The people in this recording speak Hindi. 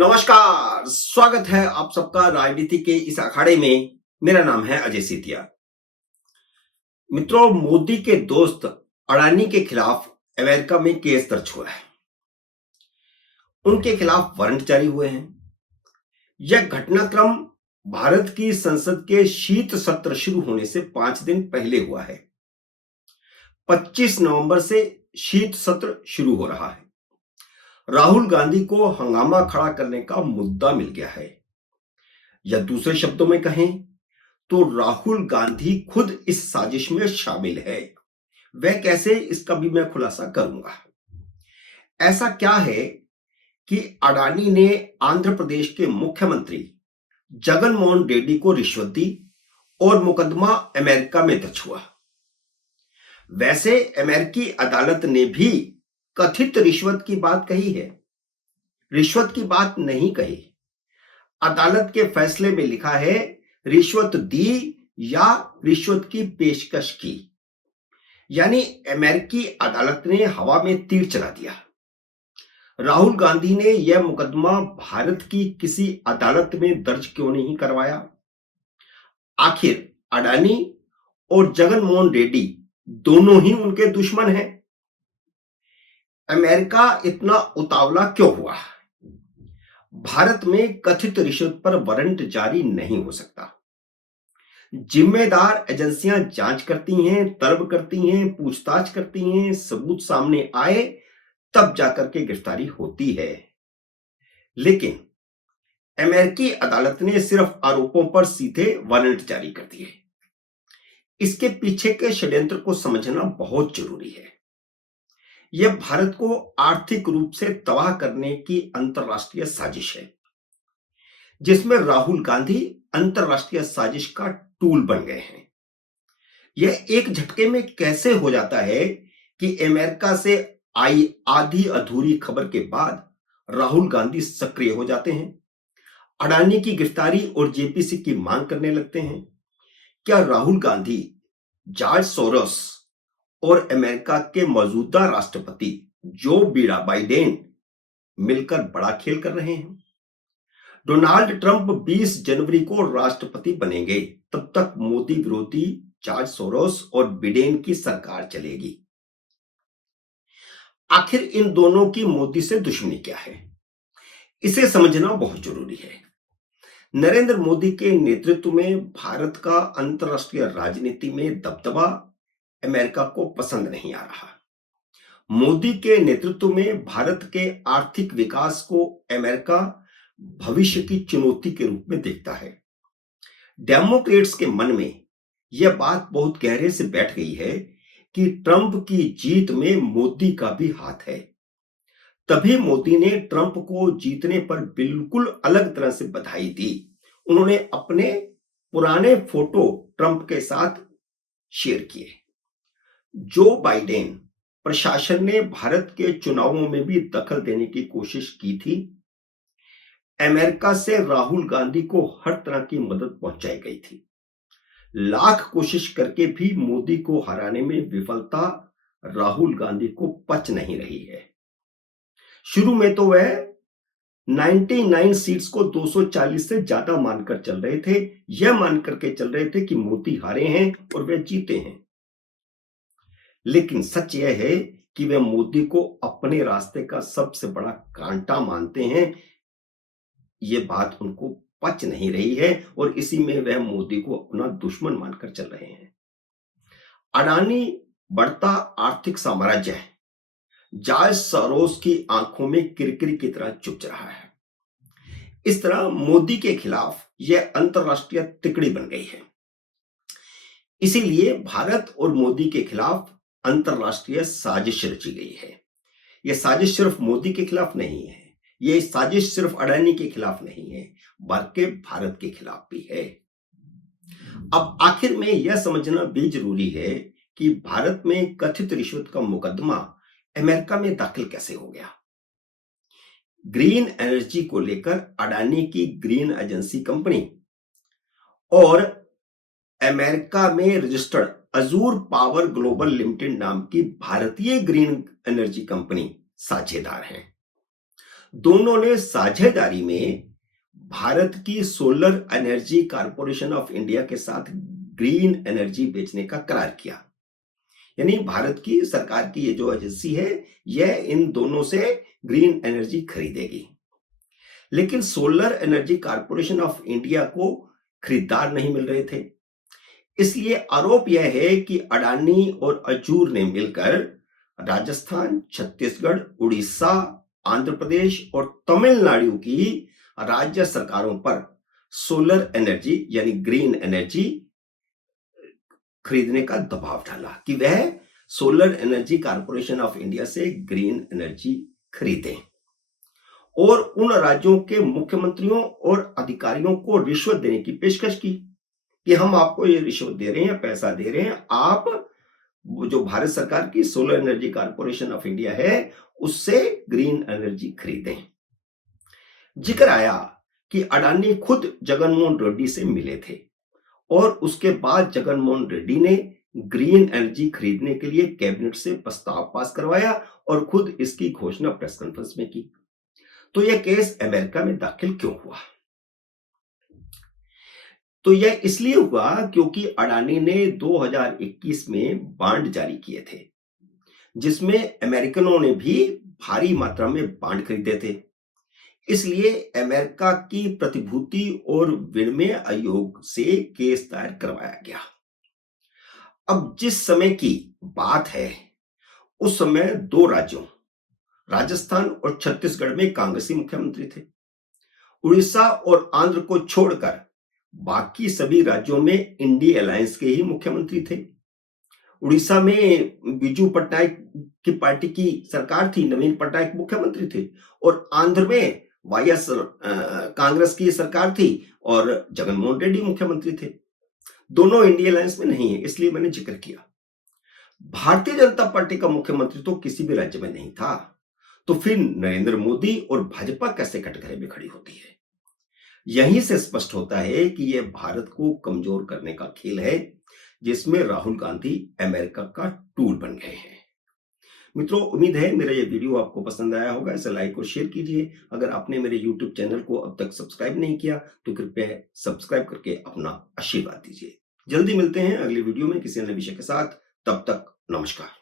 नमस्कार, स्वागत है आप सबका राजनीति के इस अखाड़े में। मेरा नाम है अजय सेतिया। मित्रों, मोदी के दोस्त अडानी के खिलाफ अमेरिका में केस दर्ज हुआ है। उनके खिलाफ वारंट जारी हुए हैं। यह घटनाक्रम भारत की संसद के शीत सत्र शुरू होने से 5 दिन पहले हुआ है। 25 नवंबर से शीत सत्र शुरू हो रहा है। राहुल गांधी को हंगामा खड़ा करने का मुद्दा मिल गया है, या दूसरे शब्दों में कहें तो राहुल गांधी खुद इस साजिश में शामिल है। वह कैसे, इसका भी मैं खुलासा करूंगा। ऐसा क्या है कि अडानी ने आंध्र प्रदेश के मुख्यमंत्री जगन मोहन रेड्डी को रिश्वत दी और मुकदमा अमेरिका में दर्ज हुआ। वैसे अमेरिकी अदालत ने भी कथित रिश्वत की बात कही है, रिश्वत की बात नहीं कही। अदालत के फैसले में लिखा है रिश्वत दी या रिश्वत की पेशकश की। यानी अमेरिकी अदालत ने हवा में तीर चला दिया। राहुल गांधी ने यह मुकदमा भारत की किसी अदालत में दर्ज क्यों नहीं करवाया? आखिर अडानी और जगन मोहन रेड्डी दोनों ही उनके दुश्मन हैं। अमेरिका इतना उतावला क्यों हुआ? भारत में कथित रिश्वत पर वारंट जारी नहीं हो सकता। जिम्मेदार एजेंसियां जांच करती हैं, तलब करती हैं, पूछताछ करती हैं, सबूत सामने आए तब जाकर के गिरफ्तारी होती है। लेकिन अमेरिकी अदालत ने सिर्फ आरोपों पर सीधे वारंट जारी कर दिए। इसके पीछे के षड्यंत्र को समझना बहुत जरूरी है। यह भारत को आर्थिक रूप से तबाह करने की अंतरराष्ट्रीय साजिश है, जिसमें राहुल गांधी अंतरराष्ट्रीय साजिश का टूल बन गए हैं। यह एक झटके में कैसे हो जाता है कि अमेरिका से आई आधी अधूरी खबर के बाद राहुल गांधी सक्रिय हो जाते हैं, अडानी की गिरफ्तारी और जेपीसी की मांग करने लगते हैं। क्या राहुल गांधी, जॉर्ज सोरोस और अमेरिका के मौजूदा राष्ट्रपति जो बाइडेन मिलकर बड़ा खेल कर रहे हैं? डोनाल्ड ट्रंप 20 जनवरी को राष्ट्रपति बनेंगे, तब तक मोदी विरोधी जॉर्ज सोरोस और बिडेन की सरकार चलेगी। आखिर इन दोनों की मोदी से दुश्मनी क्या है, इसे समझना बहुत जरूरी है। नरेंद्र मोदी के नेतृत्व में भारत का अंतरराष्ट्रीय राजनीति में दबदबा अमेरिका को पसंद नहीं आ रहा। मोदी के नेतृत्व में भारत के आर्थिक विकास को अमेरिका भविष्य की चुनौती के रूप में देखता है। डेमोक्रेट्स के मन में यह बात बहुत गहरे से बैठ गई है कि ट्रंप की जीत में मोदी का भी हाथ है। तभी मोदी ने ट्रंप को जीतने पर बिल्कुल अलग तरह से बधाई दी। उन्होंने अपने पुराने फोटो ट्रंप के साथ शेयर किए। जो बाइडेन प्रशासन ने भारत के चुनावों में भी दखल देने की कोशिश की थी। अमेरिका से राहुल गांधी को हर तरह की मदद पहुंचाई गई थी। लाख कोशिश करके भी मोदी को हराने में विफलता राहुल गांधी को पच नहीं रही है। शुरू में तो वह 99 सीट्स को 240 से ज्यादा मानकर चल रहे थे। यह मानकर के चल रहे थे कि मोदी हारे हैं और वे जीते हैं। लेकिन सच यह है कि वे मोदी को अपने रास्ते का सबसे बड़ा कांटा मानते हैं। यह बात उनको पच नहीं रही है और इसी में वह मोदी को अपना दुश्मन मानकर चल रहे हैं। अडानी बढ़ता आर्थिक साम्राज्य है, जॉर्ज सोरोस की आंखों में किरकिरी की तरह चुभ रहा है। इस तरह मोदी के खिलाफ यह अंतरराष्ट्रीय तिकड़ी बन गई है। इसीलिए भारत और मोदी के खिलाफ अंतरराष्ट्रीय साजिश रची गई है। यह साजिश सिर्फ मोदी के खिलाफ नहीं है, यह साजिश सिर्फ अडानी के खिलाफ नहीं है, बल्कि भारत के खिलाफ भी है। अब आखिर में यह समझना भी जरूरी है कि भारत में कथित रिश्वत का मुकदमा अमेरिका में दाखिल कैसे हो गया। ग्रीन एनर्जी को लेकर अडानी की ग्रीन एजेंसी कंपनी और अमेरिका में registered Azzur power global limited नाम की भारतीय ग्रीन एनर्जी कंपनी साझेदार हैं। दोनों ने साझेदारी में भारत की solar energy corporation of India के साथ ग्रीन एनर्जी बेचने का करार किया। यानी भारत की सरकार की ये जो एजेंसी है, यह इन दोनों से ग्रीन एनर्जी खरीदेगी। लेकिन solar energy corporation of India को खरीदार नहीं मिल रहे थे। इसलिए आरोप यह है कि अडानी और अजूर ने मिलकर राजस्थान, छत्तीसगढ़, उड़ीसा, आंध्र प्रदेश और तमिलनाडु की राज्य सरकारों पर सोलर एनर्जी यानी ग्रीन एनर्जी खरीदने का दबाव डाला कि वह solar energy corporation of India से ग्रीन एनर्जी खरीदें और उन राज्यों के मुख्यमंत्रियों और अधिकारियों को रिश्वत देने की पेशकश की कि हम आपको ये रिश्वत दे रहे हैं, पैसा दे रहे हैं, आप जो भारत सरकार की solar energy corporation of India है उससे ग्रीन एनर्जी खरीदें। जिक्र आया कि अडानी खुद जगनमोहन रेड्डी से मिले थे और उसके बाद जगनमोहन रेड्डी ने ग्रीन एनर्जी खरीदने के लिए कैबिनेट से प्रस्ताव पास करवाया और खुद इसकी घोषणा प्रेस कॉन्फ्रेंस में की। तो यह केस अमेरिका में दाखिल क्यों हुआ? तो यह इसलिए हुआ क्योंकि अडानी ने 2021 में बॉन्ड जारी किए थे जिसमें अमेरिकनों ने भी भारी मात्रा में बॉन्ड खरीदे थे। इसलिए अमेरिका की प्रतिभूति और विनिमय आयोग से केस दायर करवाया गया। अब जिस समय की बात है उस समय दो राज्यों राजस्थान और छत्तीसगढ़ में कांग्रेसी मुख्यमंत्री थे। उड़ीसा और आंध्र को छोड़कर बाकी सभी राज्यों में इंडिया अलायंस के ही मुख्यमंत्री थे। उड़ीसा में बीजू पट्टनायक की पार्टी की सरकार थी, नवीन पटनायक मुख्यमंत्री थे और आंध्र में वाईएस कांग्रेस की सरकार थी और जगनमोहन रेड्डी मुख्यमंत्री थे। दोनों इंडिया अलायंस में नहीं है, इसलिए मैंने जिक्र किया। भारतीय जनता पार्टी का मुख्यमंत्री तो किसी भी राज्य में नहीं था, तो फिर नरेंद्र मोदी और भाजपा कैसे कटघरे में खड़ी होती है? यहीं से स्पष्ट होता है कि यह भारत को कमजोर करने का खेल है जिसमें राहुल गांधी अमेरिका का टूल बन गए हैं। मित्रों, उम्मीद है मेरा यह वीडियो आपको पसंद आया होगा। इसे लाइक और शेयर कीजिए। अगर आपने मेरे YouTube चैनल को अब तक सब्सक्राइब नहीं किया तो कृपया सब्सक्राइब करके अपना आशीर्वाद दीजिए। जल्दी मिलते हैं अगले वीडियो में किसी अन्य विषय के साथ। तब तक नमस्कार।